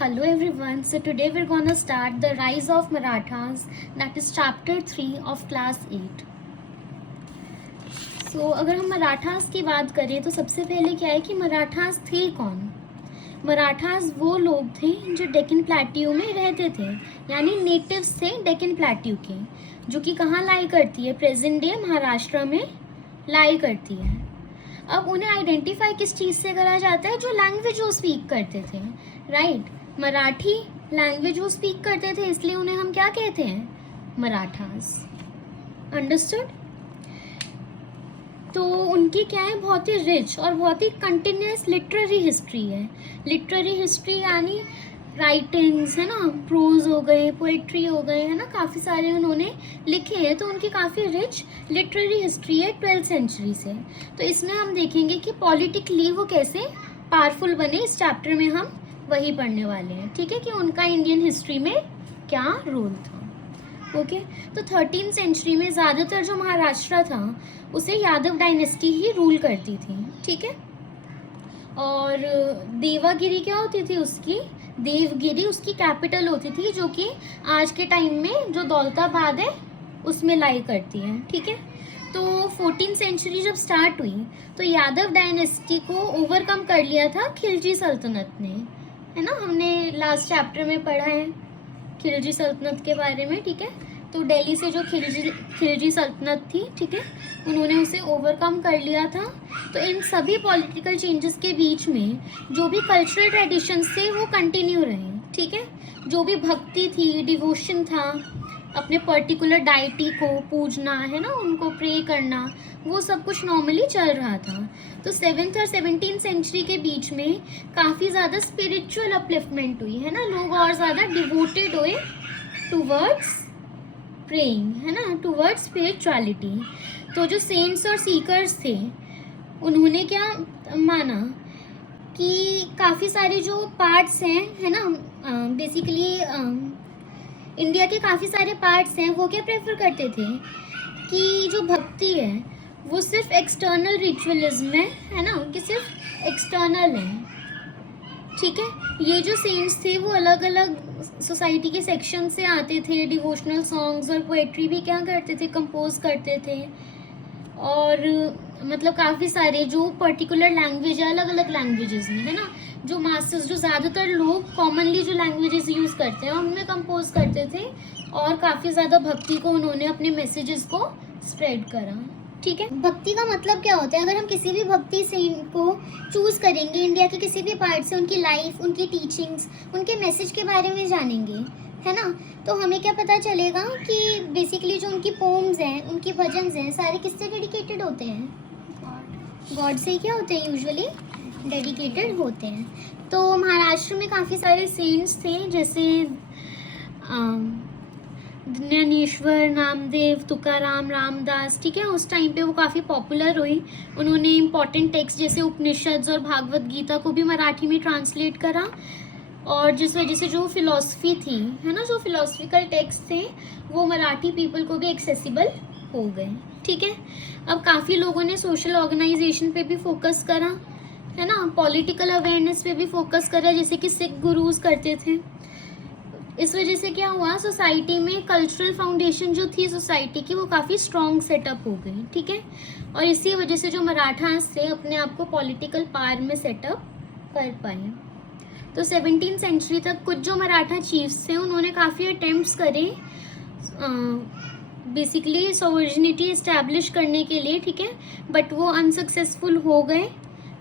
Hello everyone, so today we're gonna start the rise of Marathas, that is chapter 3 of class 8. So अगर हम मराठास की बात करें तो सबसे पहले क्या है कि मराठास थे कौन। मराठास वो लोग थे जो डेक्कन प्लेट्यू में रहते थे, यानी नेटिव्स थे डेक्कन प्लेट्यू के, जो कि कहाँ लाई करती है, प्रेजेंट डे महाराष्ट्र में लाई करती है। अब उन्हें आइडेंटिफाई किस चीज़ से करा जाता है, जो लैंग्वेज वो स्पीक करते थे, राइट। मराठी लैंग्वेज वो स्पीक करते थे, इसलिए उन्हें हम क्या कहते हैं, मराठास। अंडरस्टूड। तो उनकी क्या है, बहुत ही रिच और बहुत ही कंटिन्यूस लिटरेरी हिस्ट्री है। लिटरेरी हिस्ट्री यानी राइटिंग्स है ना, प्रोज हो गए, पोइट्री हो गए, है ना, काफ़ी सारे उन्होंने लिखे हैं। तो उनकी काफ़ी रिच लिटरेरी हिस्ट्री है 12th सेंचुरी से। तो इसमें हम देखेंगे कि पॉलिटिकली वो कैसे पावरफुल बने, इस चैप्टर में हम वही पढ़ने वाले हैं, ठीक है, कि उनका इंडियन हिस्ट्री में क्या रोल था। ओके तो 13th सेंचुरी में ज़्यादातर जो महाराष्ट्र था उसे यादव डायनेस्टी ही रूल करती थी, ठीक है। और देवागिरी क्या होती थी उसकी, देवगिरी उसकी कैपिटल होती थी, जो कि आज के टाइम में जो दौलताबाद है उसमें लाई करती है, ठीक है। तो 14th सेंचुरी जब स्टार्ट हुई तो यादव डायनेस्टी को ओवरकम कर लिया था खिलजी सल्तनत ने, है ना, हमने लास्ट चैप्टर में पढ़ा है खिलजी सल्तनत के बारे में, ठीक है। तो दिल्ली से जो खिलजी सल्तनत थी, ठीक है, उन्होंने उसे ओवरकम कर लिया था। तो इन सभी पॉलिटिकल चेंजेस के बीच में जो भी कल्चरल ट्रेडिशंस थे वो कंटिन्यू रहे, ठीक है। जो भी भक्ति थी, डिवोशन था, अपने पर्टिकुलर डाइटी को पूजना, है ना, उनको प्रे करना, वो सब कुछ नॉर्मली चल रहा था। तो 7th और 17th सेंचुरी के बीच में काफ़ी ज़्यादा स्पिरिचुअल अपलिफ्टमेंट हुई, है ना, लोग और ज़्यादा डिवोटेड हुए टूवर्ड्स प्रेइंग, है ना, टूवर्ड्स स्पिरिचुअलिटी। तो जो सेंट्स और सीकर्स थे उन्होंने क्या माना कि काफ़ी सारे जो पार्ट्स हैं, है ना, बेसिकली इंडिया के काफ़ी सारे पार्ट्स हैं, वो क्या प्रेफर करते थे कि जो भक्ति है वो सिर्फ एक्सटर्नल रिचुअलिज्म है ना, कि सिर्फ एक्सटर्नल है, ठीक है। ये जो सेंट्स थे वो अलग अलग सोसाइटी के सेक्शन से आते थे, डिवोशनल सॉन्ग्स और पोएट्री भी क्या करते थे, कंपोज करते थे। और मतलब काफ़ी सारे जो पर्टिकुलर लैंग्वेज है, अलग अलग लैंग्वेजेस में, है ना, जो मास्टर्स, जो ज़्यादातर लोग कॉमनली जो लैंग्वेजेस यूज़ करते हैं उनमें कंपोज करते थे, और काफ़ी ज़्यादा भक्ति को उन्होंने अपने मैसेजेस को स्प्रेड करा, ठीक है। भक्ति का मतलब क्या होता है, अगर हम किसी भी भक्ति सेंट को चूज करेंगे इंडिया के किसी भी पार्ट से, उनकी लाइफ, उनकी टीचिंग्स, उनके मैसेज के बारे में जानेंगे, है ना, तो हमें क्या पता चलेगा कि बेसिकली जो उनकी पोम्स हैं, उनकी भजन्स हैं, सारे किससे डेडिकेटेड होते हैं, गॉड से क्या होते हैं, यूजुअली डेडिकेटेड होते हैं। तो महाराष्ट्र में काफ़ी सारे सेंट्स थे, जैसे ज्ञानेश्वर, नामदेव, तुकाराम, रामदास, ठीक है, उस टाइम पे वो काफ़ी पॉपुलर हुई। उन्होंने इम्पॉर्टेंट टेक्स्ट जैसे उपनिषद और भागवत गीता को भी मराठी में ट्रांसलेट करा, और जिस वजह से जो फिलॉसफी थी, है ना, जो फिलोसफिकल टेक्स्ट थे वो मराठी पीपल को भी एक्सेसिबल हो गए, ठीक है। अब काफ़ी लोगों ने सोशल ऑर्गेनाइजेशन पे भी फोकस करा, है ना, पॉलिटिकल अवेयरनेस पे भी फोकस करा, जैसे कि सिख गुरुज करते थे। इस वजह से क्या हुआ, सोसाइटी में कल्चरल फाउंडेशन जो थी सोसाइटी की वो काफ़ी स्ट्रॉन्ग सेटअप हो गई, ठीक है। और इसी वजह से जो मराठास थे अपने आप को पॉलिटिकल पावर में सेटअप कर पाए। तो 17th सेंचुरी तक कुछ जो मराठा चीफ्स थे उन्होंने काफ़ी अटेम्प्ट्स करे बेसिकली सॉवरेनिटी इस्टेब्लिश करने के लिए, ठीक है, बट वो अनसक्सेसफुल हो गए।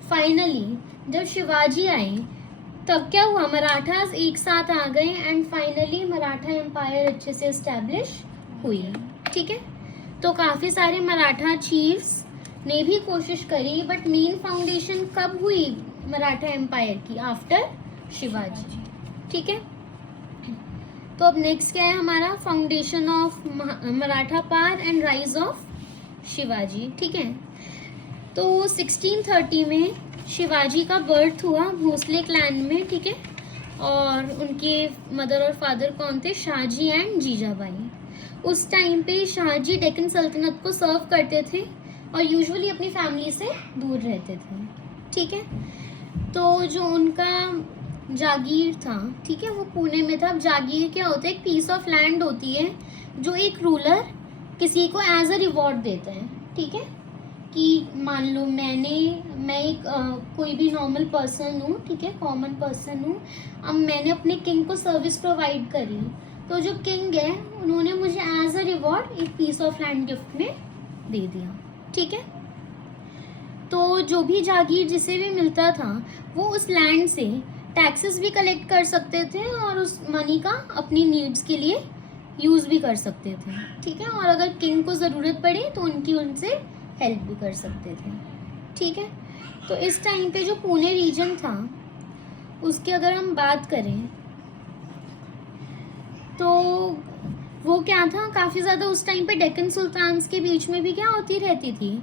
फाइनली जब शिवाजी आए तब क्या हुआ, मराठास एक साथ आ गए एंड फाइनली मराठा एम्पायर अच्छे से इस्टेब्लिश हुई, ठीक है। तो काफ़ी सारे मराठा चीफ्स ने भी कोशिश करी, बट मेन फाउंडेशन कब हुई मराठा एम्पायर की, आफ्टर शिवाजी, ठीक है। तो अब नेक्स्ट क्या है हमारा, foundation of Maratha power and rise of Shivaji, ठीक है। तो 1630 में शिवाजी का बर्थ हुआ भोसले क्लैन में, ठीक है, और उनके मदर और फादर कौन थे, शाहजी एंड जीजाबाई। उस टाइम पे शाहजी डेक्कन सल्तनत को सर्व करते थे और यूजुअली अपनी फैमिली से दूर रहते थे, ठीक है। तो जो उनका जागीर था, ठीक है, वो पुणे में था। अब जागीर क्या होता है, एक पीस ऑफ लैंड होती है जो एक रूलर किसी को एज अ रिवॉर्ड देता है, ठीक है, कि मान लो मैं एक कोई भी नॉर्मल पर्सन हूँ, ठीक है, कॉमन पर्सन हूँ। अब मैंने अपने किंग को सर्विस प्रोवाइड करी, तो जो किंग है उन्होंने मुझे एज अ रिवॉर्ड एक पीस ऑफ लैंड गिफ्ट में दे दिया, ठीक है। तो जो भी जागीर जिसे भी मिलता था वो उस लैंड से टैक्सेस भी कलेक्ट कर सकते थे और उस मनी का अपनी नीड्स के लिए यूज़ भी कर सकते थे, ठीक है। और अगर किंग को ज़रूरत पड़ी तो उनकी उनसे हेल्प भी कर सकते थे, ठीक है। तो इस टाइम पे जो पुणे रीजन था उसकी अगर हम बात करें तो वो क्या था, काफ़ी ज़्यादा उस टाइम पे डेक्कन सुल्तान्स के बीच में भी क्या होती रहती थी,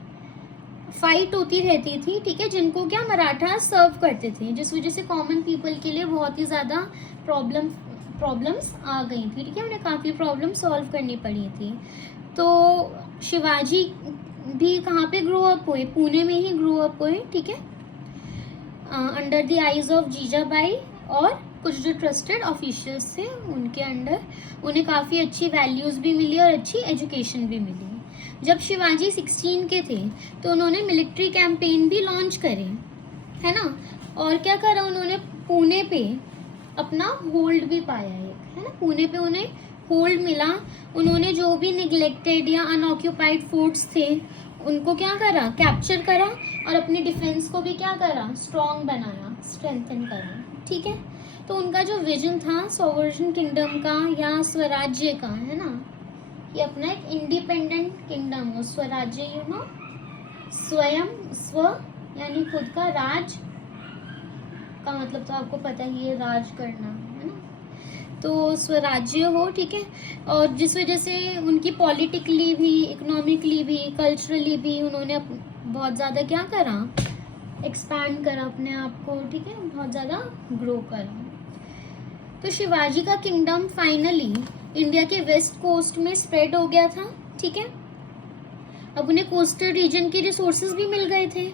फाइट होती रहती थी, ठीक है, जिनको क्या मराठा सर्व करते थे, जिस वजह से कॉमन पीपल के लिए बहुत ही ज़्यादा प्रॉब्लम्स आ गई थी, ठीक है, उन्हें काफ़ी प्रॉब्लम सॉल्व करनी पड़ी थी। तो शिवाजी भी कहाँ पे ग्रो अप हुए, पुणे में ही ग्रो अप हुए, ठीक है, under the eyes of Jijabai और कुछ जो ट्रस्टेड ऑफिशियल्स थे उनके अंडर। उन्हें काफ़ी अच्छी वैल्यूज़ भी मिली और अच्छी एजुकेशन भी मिली। जब शिवाजी 16 के थे तो उन्होंने मिलिट्री कैंपेन भी लॉन्च करे, है ना, और क्या करा उन्होंने, पुणे पे अपना होल्ड भी पाया है ना, पुणे पे उन्हें होल्ड मिला। उन्होंने जो भी निगलेक्टेड या अनऑक्यूपाइड फोर्ट्स थे उनको क्या करा, कैप्चर करा और अपनी डिफेंस को भी क्या करा, स्ट्रॉन्ग बनाया, स्ट्रेंथन करा, ठीक है। तो उनका जो विजन था सॉवरेन किंगडम का या स्वराज्य का, है ना, कि अपना एक इंडिपेंडेंट किंगडम हो, स्वराज्य, यू नो, स्वयं, स्व यानी खुद का, राज का मतलब तो आपको पता ही है, राज करना, है ना, तो स्वराज्य हो, ठीक है। और जिस वजह से उनकी पॉलिटिकली भी, इकोनॉमिकली भी, कल्चरली भी उन्होंने बहुत ज़्यादा क्या करा, एक्सपैंड करा अपने आप को, ठीक है, बहुत ज़्यादा ग्रो करा। तो शिवाजी का किंगडम फाइनली इंडिया के वेस्ट कोस्ट में स्प्रेड हो गया था, ठीक है। अब उन्हें कोस्टल रीजन के रिसोर्सेज भी मिल गए थे,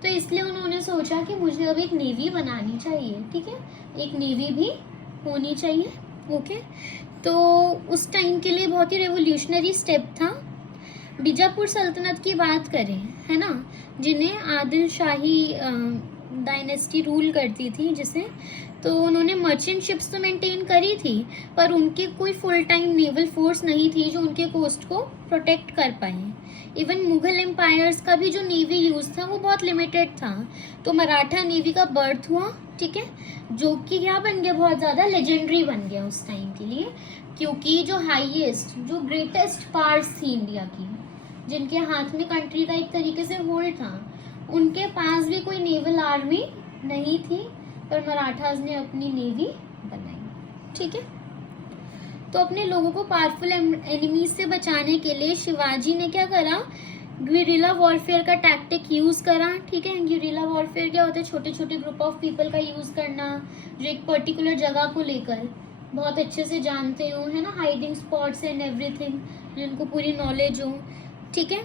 तो इसलिए उन्होंने सोचा कि मुझे अब एक नेवी बनानी चाहिए, ठीक है, एक नेवी भी होनी चाहिए, ओके। तो उस टाइम के लिए बहुत ही रेवोल्यूशनरी स्टेप था। बीजापुर सल्तनत की बात करें, है ना, जिन्हें आदिल शाही डायनेस्टी रूल करती थी जिसे, तो उन्होंने मर्चेंट शिप्स तो मेंटेन करी थी पर उनकी कोई फुल टाइम नेवल फोर्स नहीं थी जो उनके कोस्ट को प्रोटेक्ट कर पाए। इवन मुगल एम्पायर्स का भी जो नेवी यूज़ था वो बहुत लिमिटेड था। तो मराठा नेवी का बर्थ हुआ, ठीक है, जो कि क्या बन गया, बहुत ज़्यादा लेजेंडरी बन गया उस टाइम के लिए, क्योंकि जो हाईएस्ट, जो ग्रेटेस्ट पावर्स थी इंडिया की, जिनके हाथ में कंट्री का एक तरीके से होल्ड था, उनके पास भी कोई नेवल आर्मी नहीं थी, पर मराठास ने अपनी नेवी बनाई, ठीक है। तो अपने लोगों को पावरफुल एनिमीज से बचाने के लिए शिवाजी ने क्या करा, ग्विरिला वॉरफेयर का टैक्टिक यूज़ करा, ठीक है। ग्विरिला वॉरफेयर क्या होता है, छोटे छोटे ग्रुप ऑफ पीपल का यूज़ करना जो एक पर्टिकुलर जगह को लेकर बहुत अच्छे से जानते हो, है ना, हाइडिंग स्पॉट्स एंड एवरीथिंग, जिनको पूरी नॉलेज हो, ठीक है।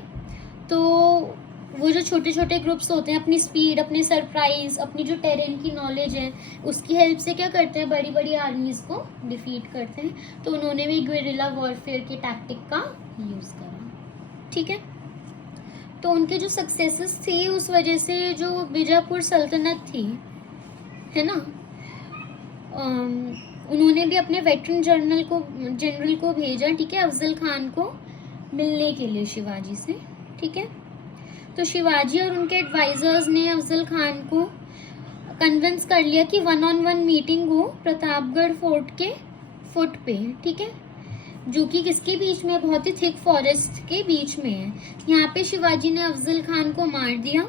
तो वो जो छोटे छोटे ग्रुप्स होते हैं अपनी स्पीड, अपने सरप्राइज, अपनी जो टेरेन की नॉलेज है उसकी हेल्प से क्या करते हैं, बड़ी बड़ी आर्मीज को डिफीट करते हैं। तो उन्होंने भी ग्विरिला वॉरफेयर के टैक्टिक का यूज़ करा, ठीक है। तो उनके जो सक्सेसेस थे उस वजह से जो बीजापुर सल्तनत थी, है ना, उन्होंने भी अपने वेटरन जनरल को भेजा, ठीक है, अफजल खान को मिलने के लिए शिवाजी से, ठीक है। तो शिवाजी और उनके एडवाइजर्स ने अफजल खान को कन्विंस कर लिया कि 1-on-1 मीटिंग हो प्रतापगढ़ फोर्ट के फुट पे, ठीक है, जो कि किसके बीच में, बहुत ही थिक फॉरेस्ट के बीच में है। यहाँ पे शिवाजी ने अफजल खान को मार दिया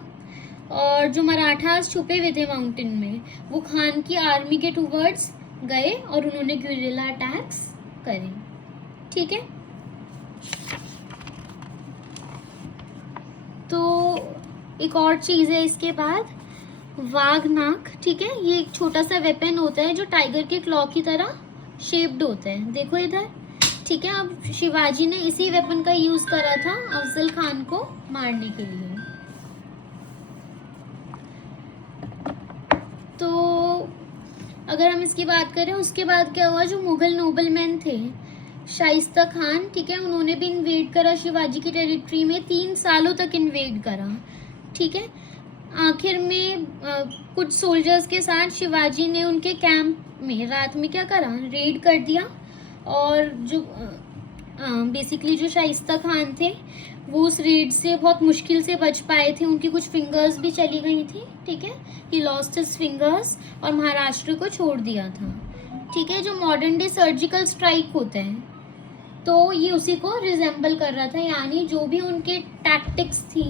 और जो मराठास छुपे हुए थे माउंटेन में वो खान की आर्मी के टूवर्ड्स गए और उन्होंने गुरिल्ला अटैक्स करे, ठीक है। तो एक और चीज़ है इसके बाद, वाघनाक, ठीक है, ये एक छोटा सा वेपन होता है जो टाइगर के क्लॉ की तरह शेप्ड होता है, देखो इधर, ठीक है। अब शिवाजी ने इसी वेपन का यूज करा था अफजल खान को मारने के लिए। तो अगर हम इसकी बात करें, उसके बाद क्या हुआ, जो मुगल नोबलमैन थे, शाइस्ता खान, ठीक है, उन्होंने भी इन्वेड करा शिवाजी की टेरिटरी में, 3 सालों तक इन्वेड करा, ठीक है। आखिर में कुछ सोल्जर्स के साथ शिवाजी ने उनके कैंप में रात में क्या करा, रेड कर दिया, और जो बेसिकली जो शाइस्ता खान थे वो उस रेड से बहुत मुश्किल से बच पाए थे, उनकी कुछ फिंगर्स भी चली गई थी, ठीक है, ही लॉस्ट हिज फिंगर्स, और महाराष्ट्र को छोड़ दिया था, ठीक है। जो मॉडर्न डे सर्जिकल स्ट्राइक होता है, तो ये उसी को रिजेंबल कर रहा था, यानी जो भी उनके टैक्टिक्स थी,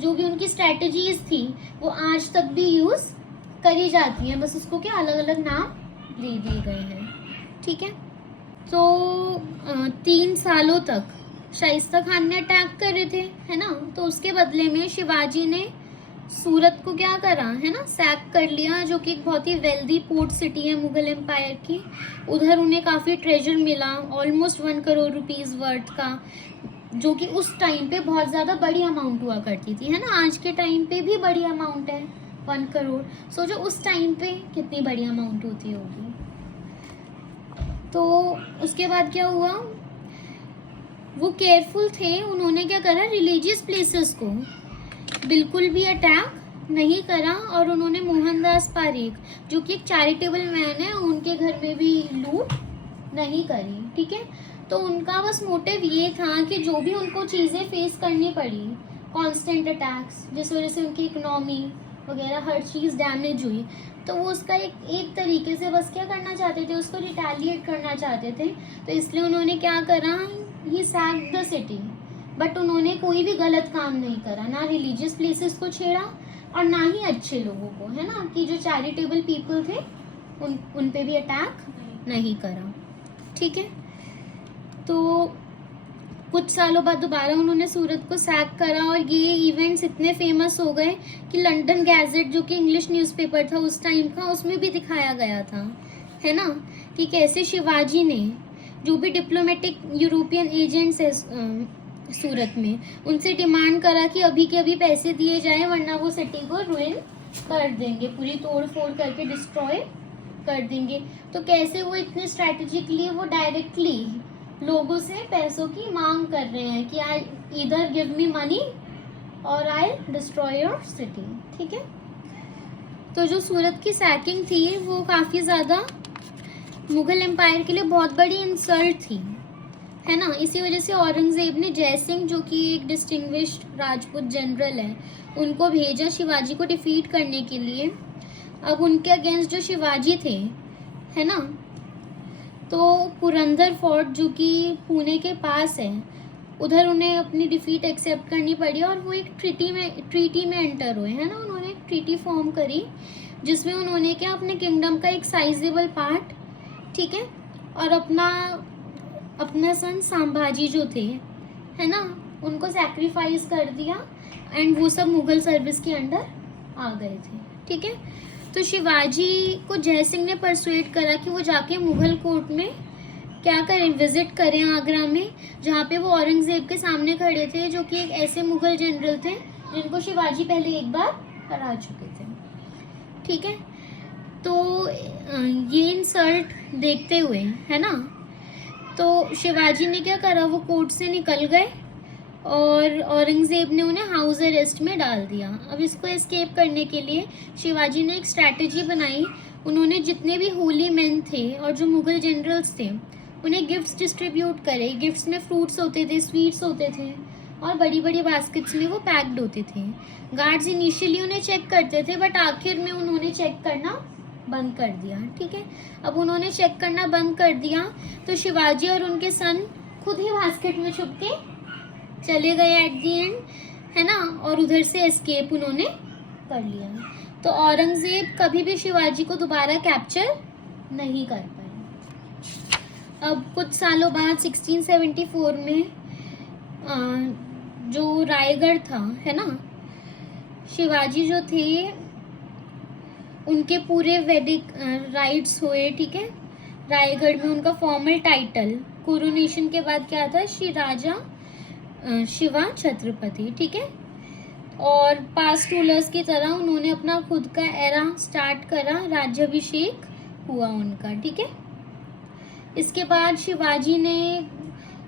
जो भी उनकी स्ट्रेटजीज थी, वो आज तक भी यूज करी जाती हैं, बस उसको क्या अलग अलग नाम दे दिए गए हैं, ठीक है। तो 3 सालों तक शाइस्ता खान ने अटैक करे थे, है ना, तो उसके बदले में शिवाजी ने सूरत को क्या करा, है ना, सैक कर लिया, जो कि एक बहुत ही वेल्दी पोर्ट सिटी है मुगल एम्पायर की। उधर उन्हें काफ़ी ट्रेजर मिला, ऑलमोस्ट 1 करोड़ रुपीज़ वर्थ का, जो कि उस टाइम पे बहुत ज़्यादा बड़ी अमाउंट हुआ करती थी, है ना। आज के टाइम पे भी बड़ी अमाउंट है 1 करोड़, सोचो उस टाइम पे कितनी बड़ी अमाउंट होती होगी। तो उसके बाद क्या हुआ, वो केयरफुल थे, उन्होंने क्या करा, रिलीजियस प्लेसेस को बिल्कुल भी अटैक नहीं करा, और उन्होंने मोहनदास पारेख, जो कि एक चैरिटेबल मैन है, उनके घर में भी लूट नहीं करी, ठीक है। तो उनका बस मोटिव ये था कि जो भी उनको चीज़ें फेस करनी पड़ी, कांस्टेंट अटैक्स, जिस वजह से उनकी इकोनॉमी वगैरह हर चीज़ डैमेज हुई, तो वो उसका एक तरीके से बस क्या करना चाहते थे, उसको रिटेलिएट करना चाहते थे। तो इसलिए उन्होंने क्या करा, ही सैक्ड द सिटी, बट उन्होंने कोई भी गलत काम नहीं करा, ना रिलीजियस प्लेसेस को छेड़ा और ना ही अच्छे लोगों को, है ना, कि जो चैरिटेबल पीपल थे उन पे भी अटैक नहीं करा, ठीक है। तो कुछ सालों बाद दोबारा उन्होंने सूरत को सैक करा, और ये इवेंट्स इतने फेमस हो गए कि लंदन गैजेट, जो कि इंग्लिश न्यूज़पेपर था उस टाइम का, उसमें भी दिखाया गया था, है ना, कि कैसे शिवाजी ने जो भी डिप्लोमेटिक यूरोपियन एजेंट्स है सूरत में, उनसे डिमांड करा कि अभी के अभी पैसे दिए जाए, वरना वो सिटी को रुइन कर देंगे, पूरी तोड़ फोड़ करके डिस्ट्रॉय कर देंगे। तो कैसे वो इतने स्ट्रैटेजिकली, वो डायरेक्टली लोगों से पैसों की मांग कर रहे हैं कि आई इधर गिव मी मनी और आई डिस्ट्रॉय योर सिटी, ठीक है। तो जो सूरत की सैकिंग थी वो काफ़ी ज़्यादा मुगल एम्पायर के लिए बहुत बड़ी इंसल्ट थी, है ना। इसी वजह से औरंगजेब ने जय सिंह, जो कि एक डिस्टिंग्विश्ड राजपूत जनरल है, उनको भेजा शिवाजी को डिफीट करने के लिए। अब उनके अगेंस्ट जो शिवाजी थे, है ना, तो पुरंदर फोर्ट, जो कि पुणे के पास है, उधर उन्हें अपनी डिफीट एक्सेप्ट करनी पड़ी, और वो एक ट्रीटी में एंटर हुए, है ना। उन्होंने एक ट्रीटी फॉर्म करी, जिसमें उन्होंने क्या, अपने किंगडम का एक साइजेबल पार्ट, ठीक है, और अपना सन संभाजी जो थे, है ना, उनको सैक्रिफाइस कर दिया, एंड वो सब मुगल सर्विस के अंडर आ गए थे, ठीक है। तो शिवाजी को जय सिंह ने परसुएट करा कि वो जाके मुगल कोर्ट में क्या करें, विजिट करें आगरा में, जहाँ पे वो औरंगजेब के सामने खड़े थे, जो कि एक ऐसे मुगल जनरल थे जिनको शिवाजी पहले एक बार हरा चुके थे, ठीक है। तो ये इंसल्ट देखते हुए, है ना, तो शिवाजी ने क्या करा, वो कोर्ट से निकल गए, और औरंगजेब ने उन्हें हाउस अरेस्ट में डाल दिया। अब इसको एस्केप करने के लिए शिवाजी ने एक स्ट्रैटेजी बनाई, उन्होंने जितने भी होली मैन थे और जो मुगल जनरल्स थे, उन्हें गिफ्ट्स डिस्ट्रीब्यूट करे। गिफ्ट्स में फ्रूट्स होते थे, स्वीट्स होते थे, और बड़ी बड़ी बास्केट्स में वो पैक्ड होते थे। गार्ड्स इनिशियली उन्हें चेक करते थे, बट आखिर में उन्होंने चेक करना बंद कर दिया, ठीक है। अब उन्होंने चेक करना बंद कर दिया, तो शिवाजी और उनके सन खुद ही बास्केट में छुप के चले गए एट दी एंड, है ना, और उधर से एस्केप उन्होंने कर लिया। तो औरंगजेब कभी भी शिवाजी को दोबारा कैप्चर नहीं कर पाए। अब कुछ सालों बाद 1674 में जो रायगढ़ था, है ना, शिवाजी जो थे उनके पूरे वैदिक राइट्स हुए, ठीक है। रायगढ़ में उनका फॉर्मल टाइटल कोरोनेशन के बाद क्या था, श्री राजा शिवा छत्रपति, ठीक है। और पास्ट रूलर्स की तरह उन्होंने अपना खुद का एरा स्टार्ट करा राज्याभिषेक हुआ उनका, ठीक है। इसके बाद शिवाजी ने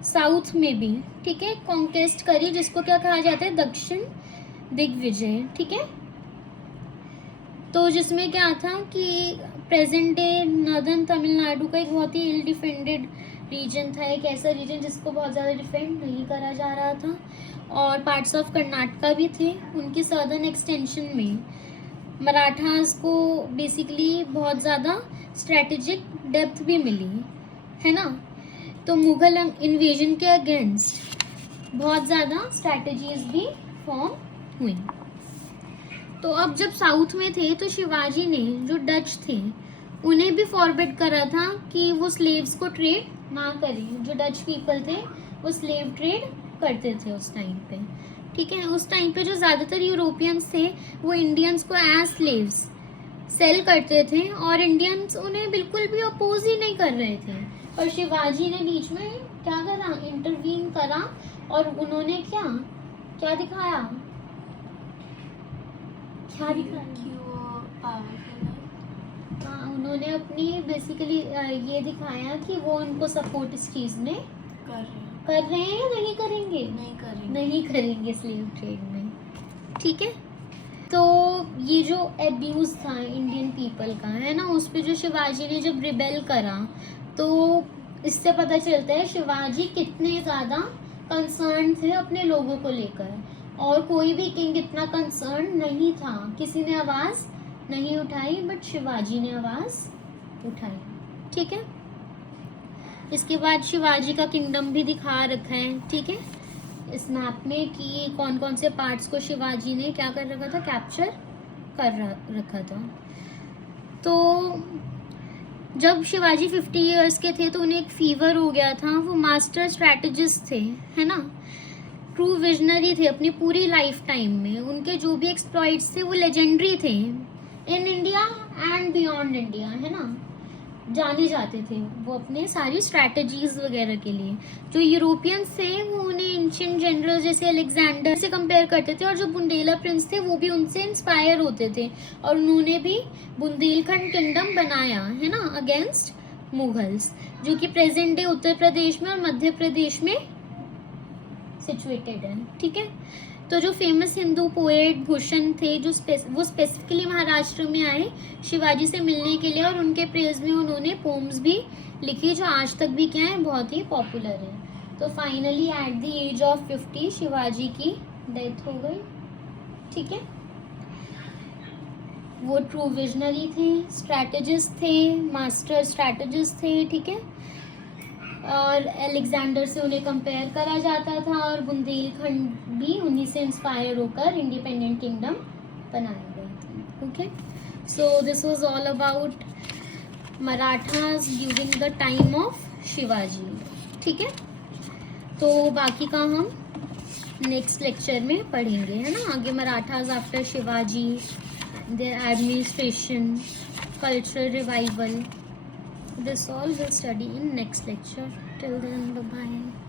साउथ में भी, ठीक है, कॉन्केस्ट करी, जिसको क्या कहा जाता है, दक्षिण दिग्विजय, ठीक है। तो जिसमें क्या था कि प्रेजेंट डे नॉर्दर्न तमिलनाडु का एक बहुत ही इल डिफेंडेड रीजन था, एक ऐसा रीजन जिसको बहुत ज़्यादा डिफेंड नहीं करा जा रहा था, और पार्ट्स ऑफ कर्नाटका भी थे उनकी सदर्न एक्सटेंशन में। मराठास को बेसिकली बहुत ज़्यादा स्ट्रेटेजिक डेप्थ भी मिली, है ना। तो मुगल इन्वेजन के अगेंस्ट बहुत ज़्यादा स्ट्रैटेजीज भी फॉर्म हुई। तो अब जब साउथ में थे तो शिवाजी ने जो डच थे उन्हें भी फॉरबिड करा था कि वो स्लेव्स को ट्रेड ना करें। जो डच पीपल थे वो स्लेव ट्रेड करते थे उस टाइम पे, ठीक है। उस टाइम पे जो ज़्यादातर यूरोपियंस थे वो इंडियंस को एज स्लेव्स सेल करते थे, और इंडियंस उन्हें बिल्कुल भी अपोज ही नहीं कर रहे थे। और शिवाजी ने बीच में क्या करा, इंटरवीन करा, और उन्होंने क्या दिखाया, हाँ, उन्होंने अपनी बेसिकली ये दिखाया कि वो उनको सपोर्ट इस चीज में कर रहे हैं या नहीं करेंगे, नहीं करेंगे स्लेव ट्रेड में, ठीक है। तो ये जो एब्यूज था इंडियन पीपल का, है ना, उस पे जो शिवाजी ने जब रिबेल करा, तो इससे पता चलता है शिवाजी कितने ज़्यादा कंसर्न थे अपने लोगों को लेकर, और कोई भी किंग इतना कंसर्न नहीं था, किसी ने आवाज़ नहीं उठाई, बट शिवाजी ने आवाज़ उठाई, ठीक है। इसके बाद शिवाजी का किंगडम भी दिखा रखा है, ठीक है, इस मैप में कि कौन कौन से पार्ट्स को शिवाजी ने क्या कर रखा था, कैप्चर कर रखा था। तो जब शिवाजी 50 इयर्स के थे तो उन्हें एक फीवर हो गया था। वो मास्टर स्ट्रैटेजिस्ट थे, है ना, ट्रू विजनरी थे अपनी पूरी लाइफ टाइम में। उनके जो भी एक्सप्लॉइट्स थे वो लेजेंडरी थे in India and beyond India, है ना, जाने जाते थे वो अपने सारी स्ट्रैटेजीज वगैरह के लिए। जो यूरोपियंस थे वो उन्हें एंशिएंट जनरल जैसे अलेक्जेंडर से कंपेयर करते थे, और जो बुंदेला प्रिंस थे वो भी उनसे इंस्पायर होते थे, और उन्होंने भी बुंदेलखंड किंगडम बनाया, है ना, अगेंस्ट मुगल्स, जो कि प्रेजेंट डे उत्तर प्रदेश में और मध्य प्रदेश में सिचुएटेड है, ठीक है। तो जो फेमस हिंदू पोएट भूषण थे, जो वो स्पेसिफिकली महाराष्ट्र में आए शिवाजी से मिलने के लिए, और उनके प्रेज में उन्होंने पोम्स भी लिखी, जो आज तक भी क्या है, बहुत ही पॉपुलर है। तो finally at the age of 50 Shivaji की डेथ हो गई, ठीक है। वो ट्रू विजनरी थे, स्ट्रैटेजिस्ट थे, मास्टर स्ट्रैटेजिस्ट थे, ठीक है, और अलेक्जेंडर से उन्हें कंपेयर करा जाता था, और बुंदेलखंड भी उन्हीं से इंस्पायर होकर इंडिपेंडेंट किंगडम बनाए गए थे, okay. So this was all about Marathas during the time of Shivaji, ठीक है। तो बाकी का हम नेक्स्ट लेक्चर में पढ़ेंगे, है ना, आगे Marathas after Shivaji, their administration, cultural revival. This all we'll study in next lecture. Till then, bye bye.